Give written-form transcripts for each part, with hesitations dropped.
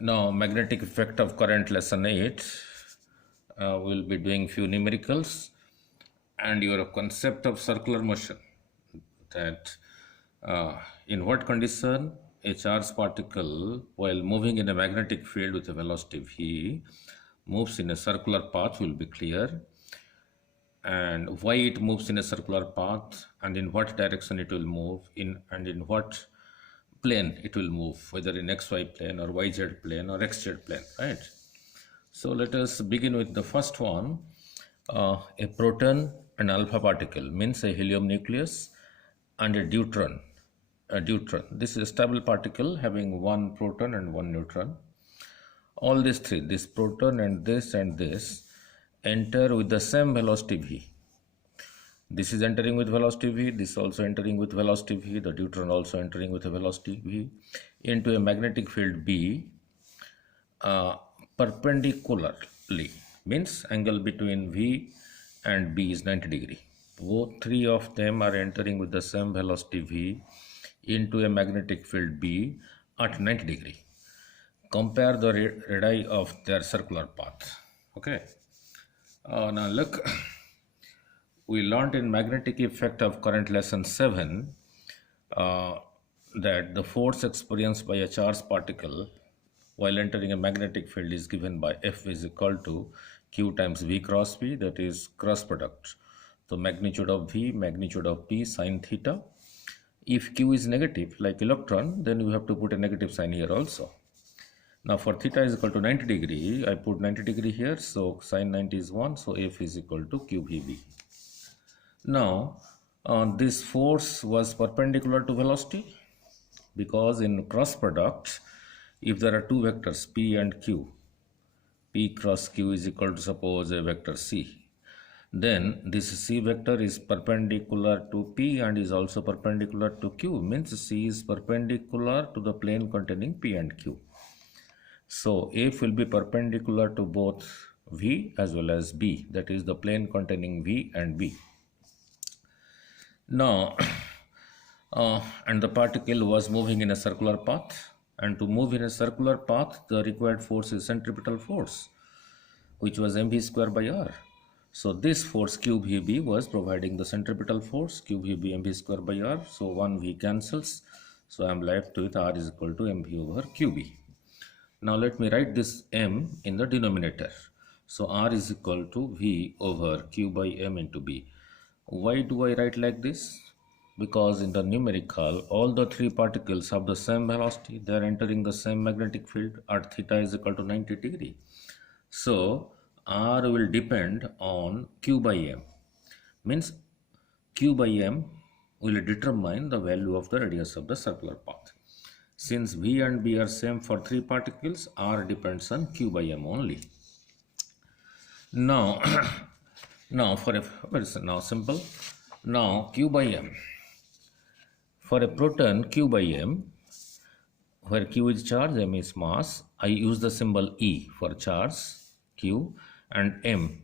Now, magnetic effect of current, lesson 8. We'll be doing few numericals and your concept of circular motion. That in what condition a charged particle, while moving in a magnetic field with a velocity v, moves in a circular path will be clear, and why it moves in a circular path and in what direction it will move in and in what plane it will move, whether in xy plane or yz plane or xz plane, right? So let us begin with the first one. A proton, an alpha particle, means a helium nucleus, and a deuteron. This is a stable particle having one proton and one neutron. All these three, this proton and this, enter with the same velocity v. This is entering with velocity v, this also entering with velocity v, the deuteron also entering with a velocity v, into a magnetic field B, perpendicularly, means angle between V and B is 90 degree. Both three of them are entering with the same velocity v into a magnetic field B at 90 degree. Compare the radii of their circular path. Okay. Now look, we learned in magnetic effect of current lesson 7 that the force experienced by a charged particle while entering a magnetic field is given by F is equal to Q times V cross P, that is cross product. So magnitude of V, magnitude of P sine theta. If Q is negative like electron, then you have to put a negative sign here also. Now for theta is equal to 90 degree, I put 90 degree here, so sine 90 is 1, so F is equal to QVB. Now this force was perpendicular to velocity, because in cross product, if there are two vectors P and Q, P cross Q is equal to, suppose, a vector C, then this C vector is perpendicular to P and is also perpendicular to Q, means C is perpendicular to the plane containing P and Q. So F will be perpendicular to both V as well as B, that is the plane containing V and B. Now, and the particle was moving in a circular path, and to move in a circular path, the required force is centripetal force, which was mv square by r. So this force QVB was providing the centripetal force, QVB mv square by r. So 1v cancels. So I am left with r is equal to mv over QB. Now let me write this m in the denominator. So r is equal to v over q by m into b. Why do I write like this? Because in the numerical, all the three particles have the same velocity. They are entering the same magnetic field at theta is equal to 90 degree. So r will depend on q by m, means q by m will determine the value of the radius of the circular path. Since v and b are same for three particles, r depends on q by m only. Now for a simple. Now q by m. For a proton, q by m, where q is charge, m is mass, I use the symbol E for charge, q, and m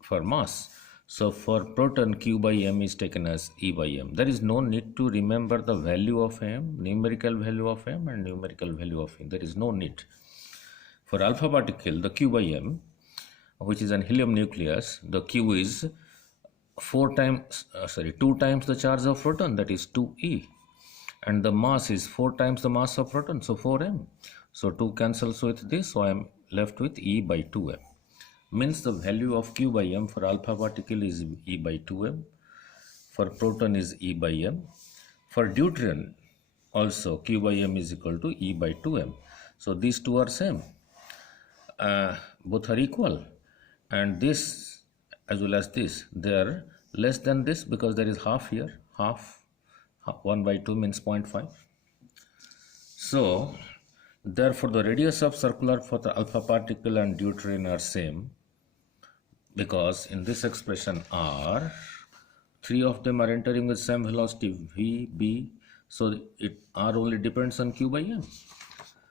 for mass. So for proton, q by m is taken as E by m. There is no need to remember the value of m, numerical value of m and numerical value of m. There is no need. For alpha particle, the q by m, which is an helium nucleus, the q is 2 times the charge of proton, that is 2e, and the mass is 4 times the mass of proton, so 4m. So 2 cancels with this, so I am left with E by 2m. Means the value of q by m for alpha particle is E by 2m, for proton is E by m, for deuteron also q by m is equal to E by 2m. So these two are same, both are equal, and this as well as this, they are less than this because there is half here, half 1 by 2 means 0.5. So therefore the radius of circular for the alpha particle and deuteron are same, because in this expression r, three of them are entering with same velocity v, b, so r only depends on q by m.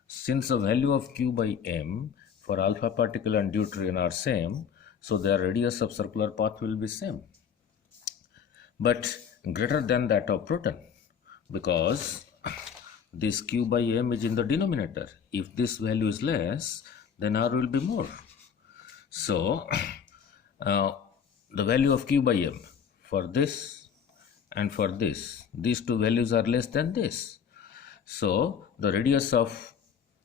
Since the value of q by m for alpha particle and deuteron are same, so their radius of circular path will be same, but greater than that of proton, because This q by m is in the denominator. If this value is less, then r will be more. So the value of q by m for this and for this, these two values are less than this. So the radius of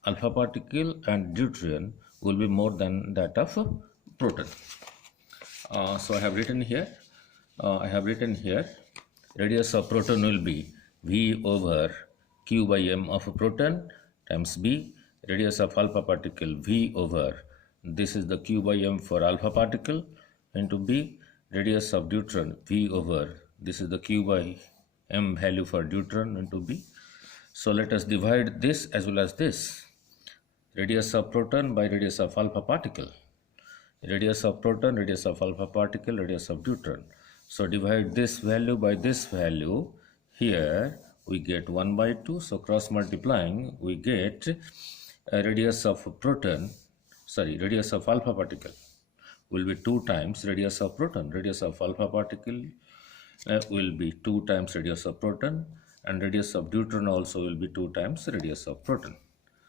alpha particle and deuterium will be more than that of a proton. So I have written here, radius of proton will be V over Q by M of a proton times B, radius of alpha particle V over, this is the Q by M for alpha particle, into B, radius of deuteron V over, this is the Q by M value for deuteron, into B. So let us divide this as well as this. Radius of proton by radius of alpha particle. Radius of proton, radius of alpha particle, radius of deuteron. So divide this value by this value. Here we get 1 by 2. So cross multiplying, we get a radius of proton, radius of alpha particle will be 2 times radius of proton. Radius of alpha particle will be 2 times radius of proton, and radius of deuteron also will be 2 times radius of proton.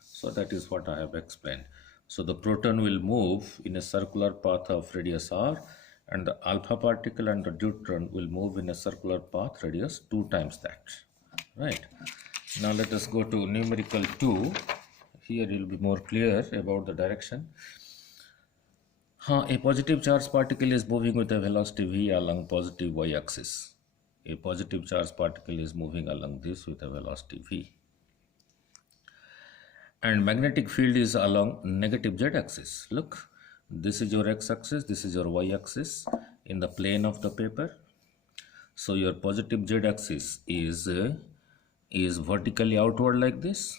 So that is what I have explained. So the proton will move in a circular path of radius r, and the alpha particle and the deuteron will move in a circular path radius 2 times that. Right. Now let us go to numerical 2. Here it will be more clear about the direction. A positive charge particle is moving with a velocity v along positive y-axis. A positive charge particle is moving along this with a velocity v. And magnetic field is along negative z-axis. Look, this is your x-axis, this is your y-axis in the plane of the paper. So your positive z-axis is vertically outward like this,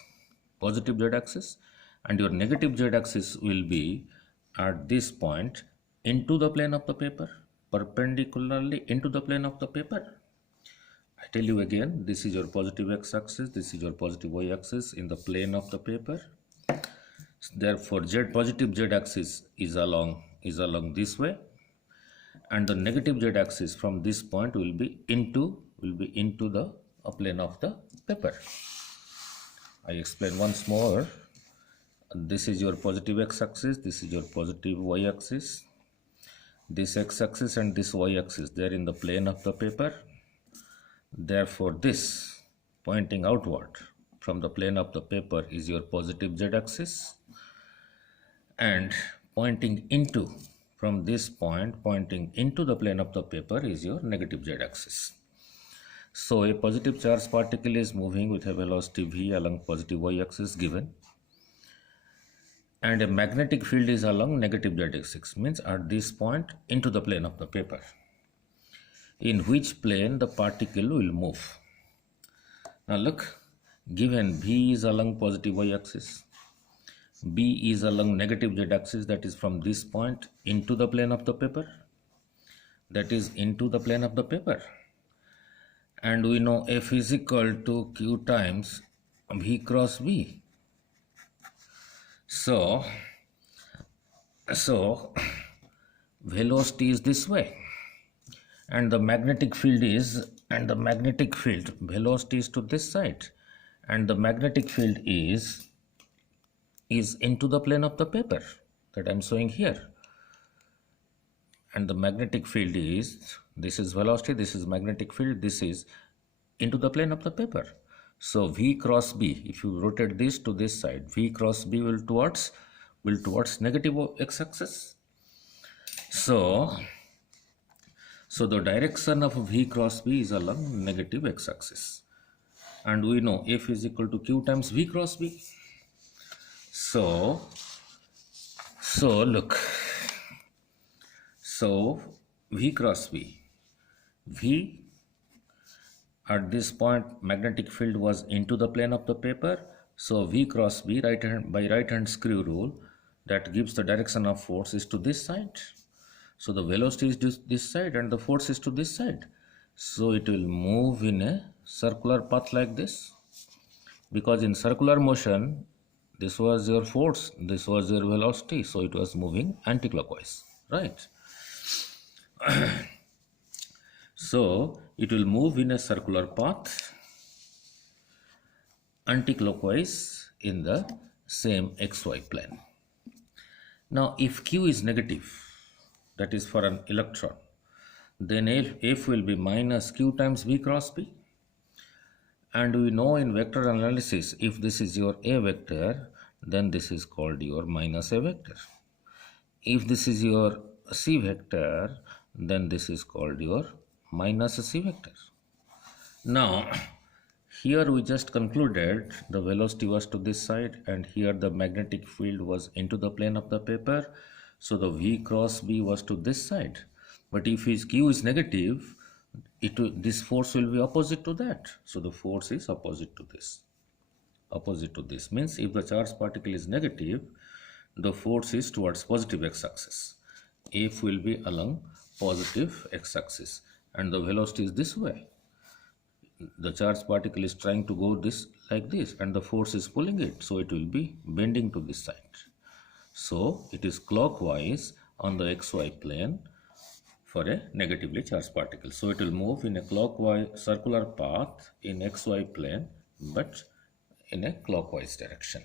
positive z-axis, and your negative z-axis will be at this point into the plane of the paper, perpendicularly into the plane of the paper. I tell you again, this is your positive x-axis, this is your positive y-axis in the plane of the paper. Therefore, positive z-axis is along this way, and the negative z-axis from this point will be into the plane of the paper. I explain once more. This is your positive x-axis, this is your positive y-axis. This x-axis and this y-axis, they are in the plane of the paper. Therefore, this pointing outward from the plane of the paper is your positive z-axis, and pointing into, from this point pointing into the plane of the paper is your negative z-axis. So a positive charge particle is moving with a velocity v along positive y-axis given, and a magnetic field is along negative z-axis, means at this point into the plane of the paper. In which plane the particle will move? Now look, given v is along positive y-axis, b is along negative z-axis, that is from this point into the plane of the paper, that is into the plane of the paper, and we know F is equal to q times v cross v. So velocity is this way, and the magnetic field velocity is to this side, and the magnetic field is into the plane of the paper that I am showing here, and the magnetic field is, this is velocity, this is magnetic field, this is into the plane of the paper. So v cross b, if you rotate this to this side, v cross b will towards negative x-axis. So the direction of v cross b is along negative x-axis, and we know F is equal to q times v cross b. So look, so v cross b, v at this point magnetic field was into the plane of the paper, so v cross b by right hand screw rule, that gives the direction of force is to this side. So the velocity is this side and the force is to this side. So it will move in a circular path like this, because in circular motion this was your force, this was your velocity, so it was moving anti-clockwise, right? So it will move in a circular path, anti-clockwise in the same xy plane. Now if q is negative, that is for an electron, then F will be minus q times v cross b. And we know in vector analysis, if this is your a vector, then this is called your minus a vector. If this is your c vector, then this is called your minus a c vector. Now, here we just concluded the velocity was to this side, and here the magnetic field was into the plane of the paper. So the v cross b was to this side. But if his q is negative, this force will be opposite to that. So the force is opposite to this. Opposite to this means if the charged particle is negative, the force is towards positive x-axis. F will be along positive x-axis, and the velocity is this way. The charged particle is trying to go this like this, and the force is pulling it, so it will be bending to this side. So it is clockwise on the xy plane for a negatively charged particle. So it will move in a clockwise circular path in xy plane, but in a clockwise direction.